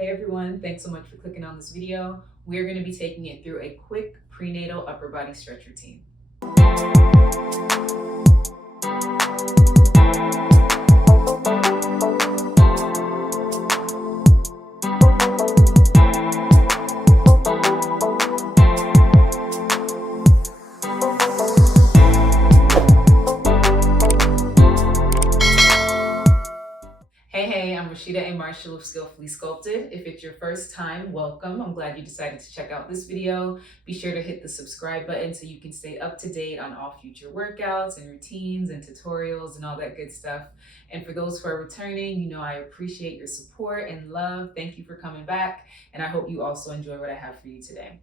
Hey everyone, thanks so much for clicking on this video. We're going to be taking it through a quick prenatal upper body stretch routine. Hey, I'm Rashida, a Marshall of Skillfully Sculpted. If it's your first time, welcome. I'm glad you decided to check out this video. Be sure to hit the subscribe button so you can stay up to date on all future workouts and routines and tutorials and all that good stuff. And for those who are returning, you know I appreciate your support and love. Thank you for coming back, and I hope you also enjoy what I have for you today.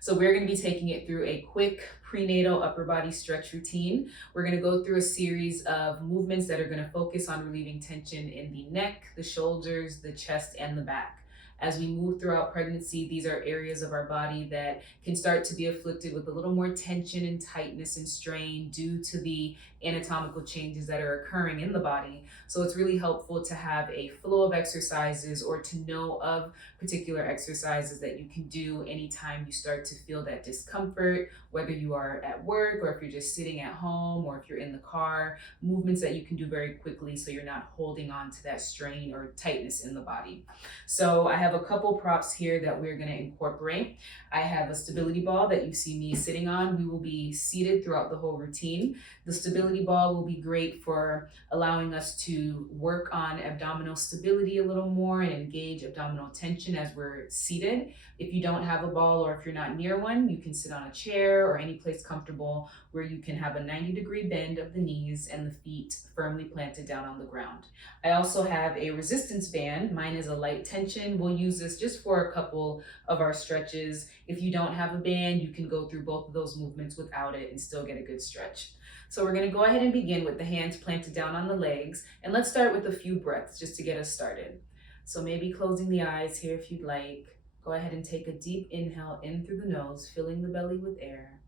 So we're going to be taking it through a quick prenatal upper body stretch routine. We're going to go through a series of movements that are going to focus on relieving tension in the neck, the shoulders, the chest, and the back. As we move throughout pregnancy, these are areas of our body that can start to be afflicted with a little more tension and tightness and strain due to the anatomical changes that are occurring in the body. So it's really helpful to have a flow of exercises or to know of particular exercises that you can do anytime you start to feel that discomfort, whether you are at work or if you're just sitting at home or if you're in the car, movements that you can do very quickly so you're not holding on to that strain or tightness in the body. So I have a couple props here that we're going to incorporate. I have a stability ball that you see me sitting on. We will be seated throughout the whole routine. The stability ball will be great for allowing us to work on abdominal stability a little more and engage abdominal tension as we're seated. If you don't have a ball or if you're not near one, you can sit on a chair or any place comfortable where you can have a 90-degree bend of the knees and the feet firmly planted down on the ground. I also have a resistance band. Mine is a light tension. We'll use this just for a couple of our stretches. If you don't have a band, you can go through both of those movements without it and still get a good stretch. So we're going to go ahead and begin with the hands planted down on the legs. And let's start with a few breaths just to get us started. So maybe closing the eyes here if you'd like. Go ahead and take a deep inhale in through the nose, filling the belly with air.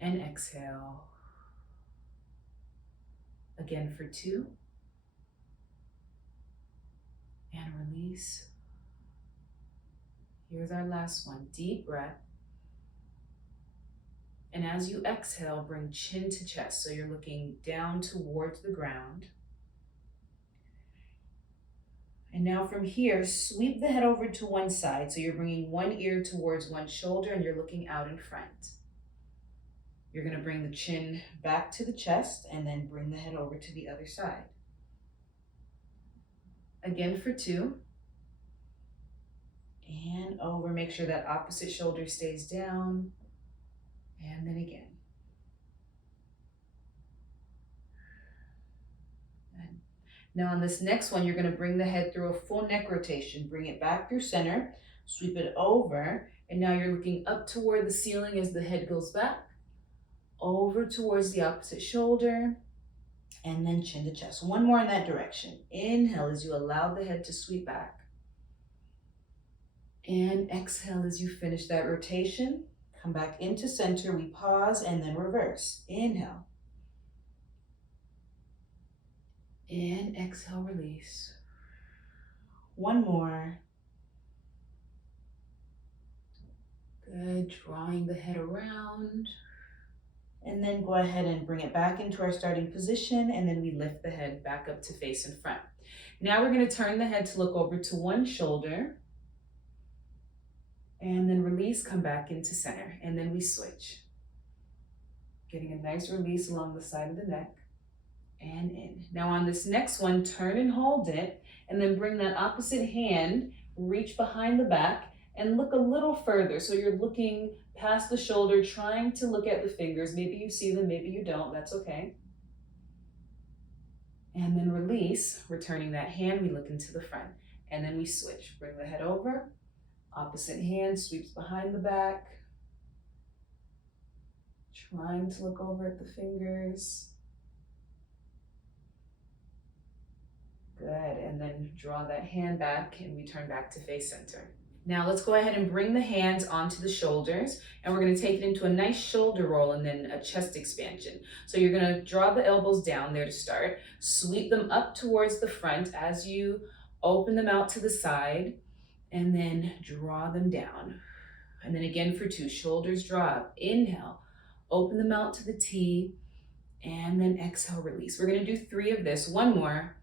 And exhale. Again for 2. And release. Here's our last one. Deep breath. And as you exhale, bring chin to chest. So you're looking down towards the ground. And now from here, sweep the head over to one side. So you're bringing one ear towards one shoulder and you're looking out in front. You're going to bring the chin back to the chest and then bring the head over to the other side. Again for 2. And over. Make sure that opposite shoulder stays down. And then again. Now on this next one, you're going to bring the head through a full neck rotation. Bring it back through center, sweep it over, and now you're looking up toward the ceiling as the head goes back, over towards the opposite shoulder, and then chin to chest. One more in that direction. Inhale as you allow the head to sweep back. And exhale as you finish that rotation. Come back into center, we pause, and then reverse. Inhale. And exhale, release. One more. Good, drawing the head around. And then go ahead and bring it back into our starting position, and then we lift the head back up to face in front. Now we're going to turn the head to look over to one shoulder. And then release, come back into center, and then we switch. Getting a nice release along the side of the neck. And in. Now on this next one, turn and hold it, and then bring that opposite hand, reach behind the back, and look a little further. So you're looking past the shoulder, trying to look at the fingers. Maybe you see them, maybe you don't, that's okay. And then release, returning that hand, we look into the front. And then we switch, bring the head over, opposite hand sweeps behind the back, trying to look over at the fingers. Good, and then draw that hand back and we turn back to face center. Now let's go ahead and bring the hands onto the shoulders, and we're going to take it into a nice shoulder roll and then a chest expansion. So you're going to draw the elbows down there to start, sweep them up towards the front as you open them out to the side, and then draw them down. And then again for 2, shoulders draw up. Inhale, open them out to the T, and then exhale, release. We're gonna do 3 of this. One more.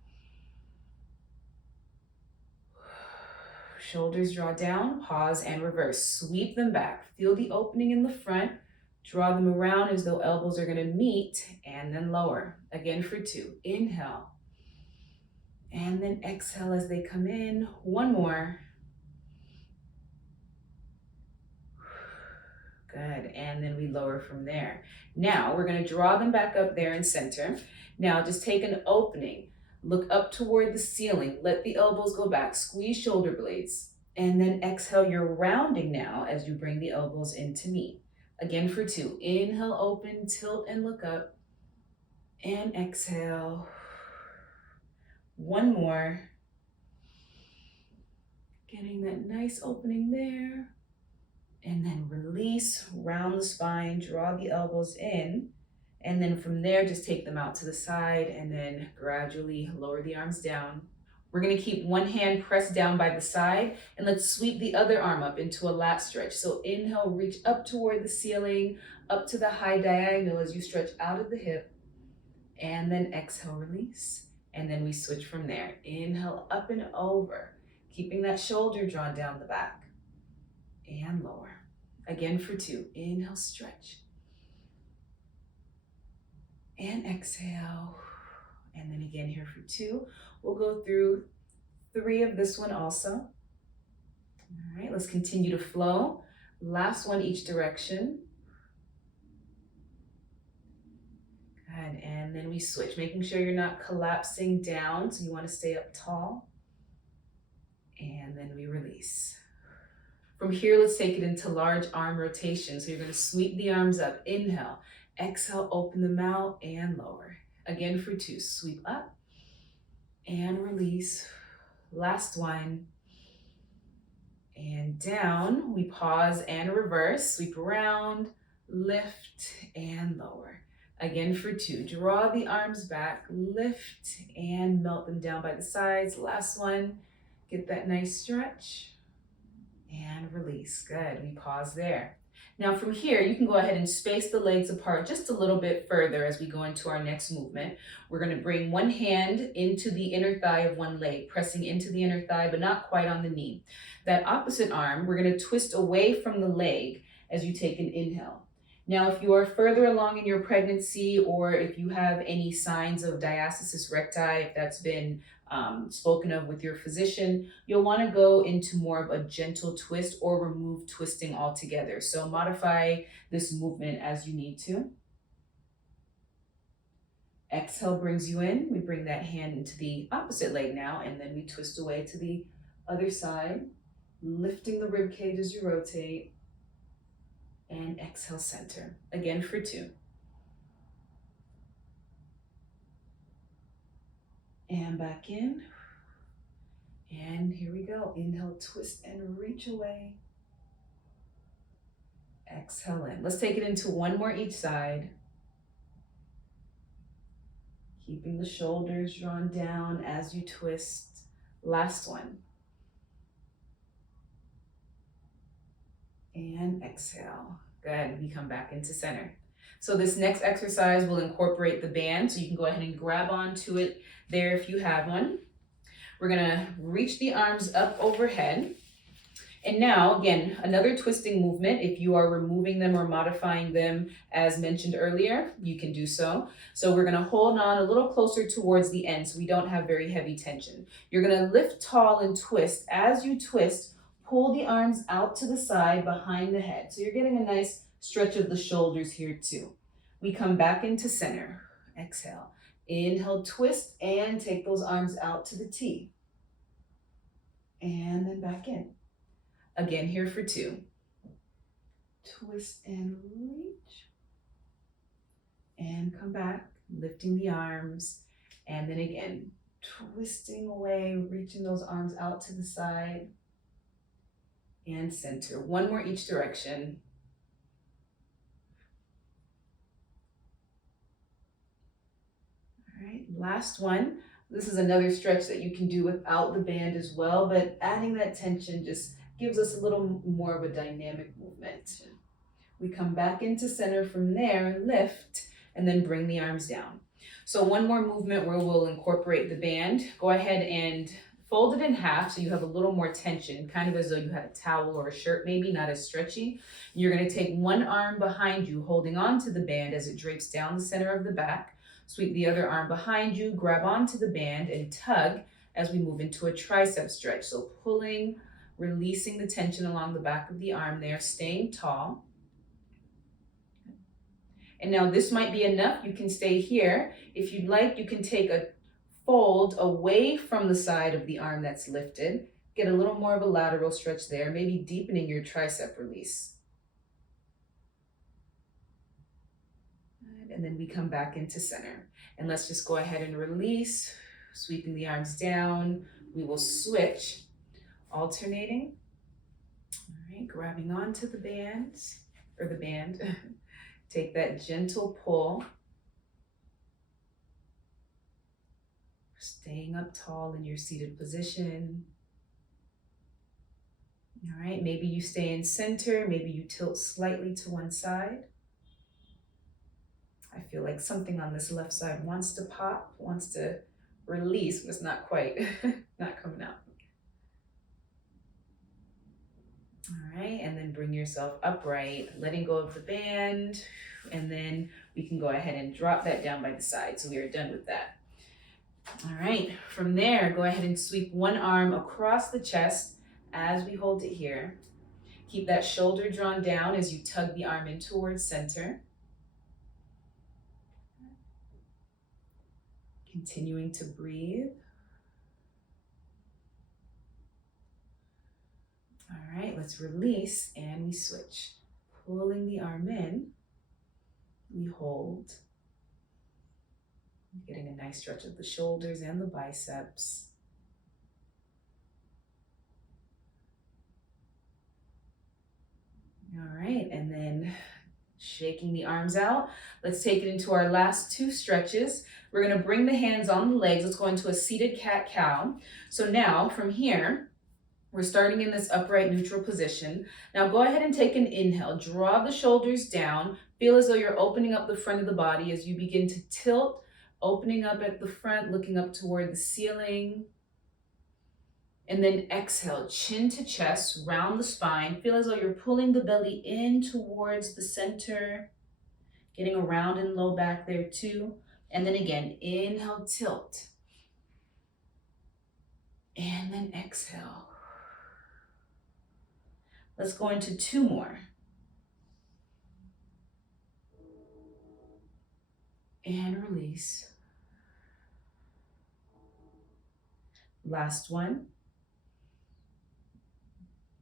Shoulders draw down, pause and reverse. Sweep them back. Feel the opening in the front. Draw them around as though elbows are gonna meet, and then lower. Again for 2. Inhale, and then exhale as they come in. One more. Good, and then we lower from there. Now we're gonna draw them back up there in center. Now just take an opening. Look up toward the ceiling. Let the elbows go back. Squeeze shoulder blades. And then exhale, you're rounding now as you bring the elbows into meet. Again for 2. Inhale, open, tilt and look up. And exhale. One more. Getting that nice opening there. And then release, round the spine, draw the elbows in. And then from there, just take them out to the side and then gradually lower the arms down. We're gonna keep one hand pressed down by the side, and let's sweep the other arm up into a lat stretch. So inhale, reach up toward the ceiling, up to the high diagonal as you stretch out of the hip. And then exhale, release. And then we switch from there. Inhale, up and over, keeping that shoulder drawn down the back. And lower. Again for 2. Inhale, stretch. And exhale. And then again here for 2. We'll go through 3 of this one also. All right, let's continue to flow. Last one each direction. Good, and then we switch, making sure you're not collapsing down, so you want to stay up tall. And then we release. From here, let's take it into large arm rotation. So you're going to sweep the arms up. Inhale, exhale, open them out and lower. Again for 2, sweep up and release. Last one. And down, we pause and reverse. Sweep around, lift and lower. Again for 2, draw the arms back, lift and melt them down by the sides. Last one, get that nice stretch. And release. Good. We pause there. Now from here, you can go ahead and space the legs apart just a little bit further as we go into our next movement. We're going to bring one hand into the inner thigh of one leg, pressing into the inner thigh, but not quite on the knee. That opposite arm, we're going to twist away from the leg as you take an inhale. Now, if you are further along in your pregnancy, or if you have any signs of diastasis recti, if that's been spoken of with your physician, you'll want to go into more of a gentle twist or remove twisting altogether. So modify this movement as you need to. Exhale brings you in. We bring that hand into the opposite leg now, and then we twist away to the other side, lifting the rib cage as you rotate. And exhale, center. Again for 2. And back in. And here we go. Inhale, twist and reach away. Exhale in. Let's take it into one more each side. Keeping the shoulders drawn down as you twist. Last one. And exhale. Good. We come back into center. So this next exercise will incorporate the band, so you can go ahead and grab onto it there if you have one. We're gonna reach the arms up overhead. And now, again, another twisting movement. If you are removing them or modifying them, as mentioned earlier, you can do so. So we're gonna hold on a little closer towards the end so we don't have very heavy tension. You're gonna lift tall and twist. As you twist, pull the arms out to the side behind the head. So you're getting a nice stretch of the shoulders here too. We come back into center. Exhale. Inhale, twist, and take those arms out to the T. And then back in. Again, here for 2. Twist and reach. And come back, lifting the arms. And then again, twisting away, reaching those arms out to the side. And center. One more each direction. All right, last one. This is another stretch that you can do without the band as well, but adding that tension just gives us a little more of a dynamic movement. We come back into center from there and lift, and then bring the arms down. So one more movement where we'll incorporate the band. Go ahead and fold it in half so you have a little more tension, kind of as though you had a towel or a shirt, maybe not as stretchy. You're gonna take one arm behind you, holding on to the band as it drapes down the center of the back. Sweep the other arm behind you, grab onto the band and tug as we move into a tricep stretch. So pulling, releasing the tension along the back of the arm there, staying tall. And now this might be enough. You can stay here. If you'd like, you can take a fold away from the side of the arm that's lifted. Get a little more of a lateral stretch there, maybe deepening your tricep release. And then we come back into center. And let's just go ahead and release, sweeping the arms down. We will switch, alternating. All right, grabbing onto the bands, or the band. Take that gentle pull. Staying up tall in your seated position. All right, maybe you stay in center, maybe you tilt slightly to one side. I feel like something on this left side wants to pop, wants to release, but it's not quite, not coming out. All right, and then bring yourself upright, letting go of the band, and then we can go ahead and drop that down by the side. So we are done with that. All right, from there, go ahead and sweep one arm across the chest as we hold it here. Keep that shoulder drawn down as you tug the arm in towards center. Continuing to breathe. All right, let's release and we switch. Pulling the arm in, we hold. Getting a nice stretch of the shoulders and the biceps. All right, and then shaking the arms out. Let's take it into our last two stretches. We're gonna bring the hands on the legs. Let's go into a seated cat-cow. So now from here, we're starting in this upright neutral position. Now go ahead and take an inhale. Draw the shoulders down. Feel as though you're opening up the front of the body as you begin to tilt, opening up at the front, looking up toward the ceiling. And then exhale, chin to chest, round the spine. Feel as though you're pulling the belly in towards the center, getting a round and low back there too. And then again, inhale, tilt. And then exhale. Let's go into two more. And release. Last one.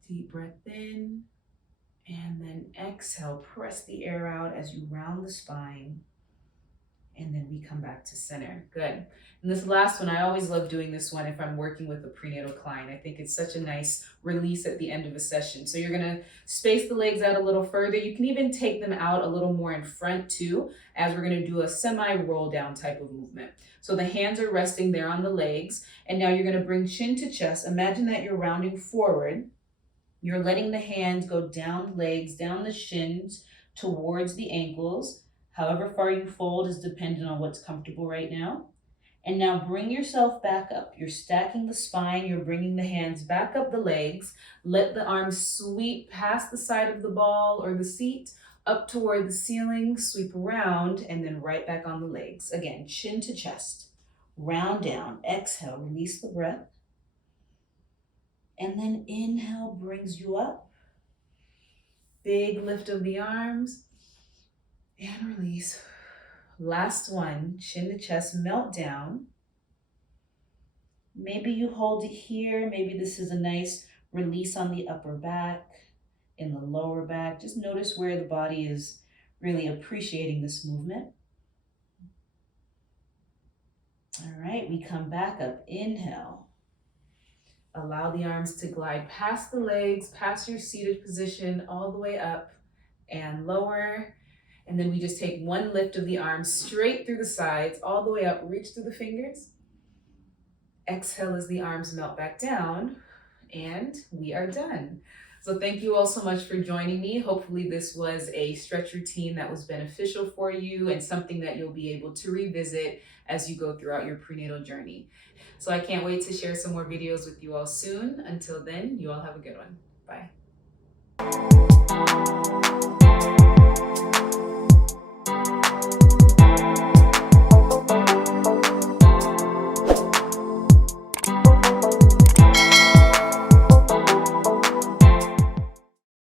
Deep breath in. And then exhale, press the air out as you round the spine. And then we come back to center. Good. And this last one, I always love doing this one if I'm working with a prenatal client. I think it's such a nice release at the end of a session. So you're gonna space the legs out a little further. You can even take them out a little more in front too, as we're gonna do a semi-roll down type of movement. So the hands are resting there on the legs. And now you're gonna bring chin to chest. Imagine that you're rounding forward. You're letting the hands go down the legs, down the shins, towards the ankles. However far you fold is dependent on what's comfortable right now. And now bring yourself back up. You're stacking the spine. You're bringing the hands back up the legs. Let the arms sweep past the side of the ball or the seat, up toward the ceiling, sweep around, and then right back on the legs. Again, chin to chest. Round down. Exhale, release the breath. And then inhale brings you up. Big lift of the arms. And release. Last one, chin to chest, melt down. Maybe you hold it here. Maybe this is a nice release on the upper back, in the lower back. Just notice where the body is really appreciating this movement. All right, we come back up. Inhale. Allow the arms to glide past the legs, past your seated position, all the way up and lower. And then we just take one lift of the arms straight through the sides, all the way up, reach through the fingers. Exhale as the arms melt back down, and we are done. So thank you all so much for joining me. Hopefully this was a stretch routine that was beneficial for you and something that you'll be able to revisit as you go throughout your prenatal journey. So I can't wait to share some more videos with you all soon. Until then, you all have a good one. Bye.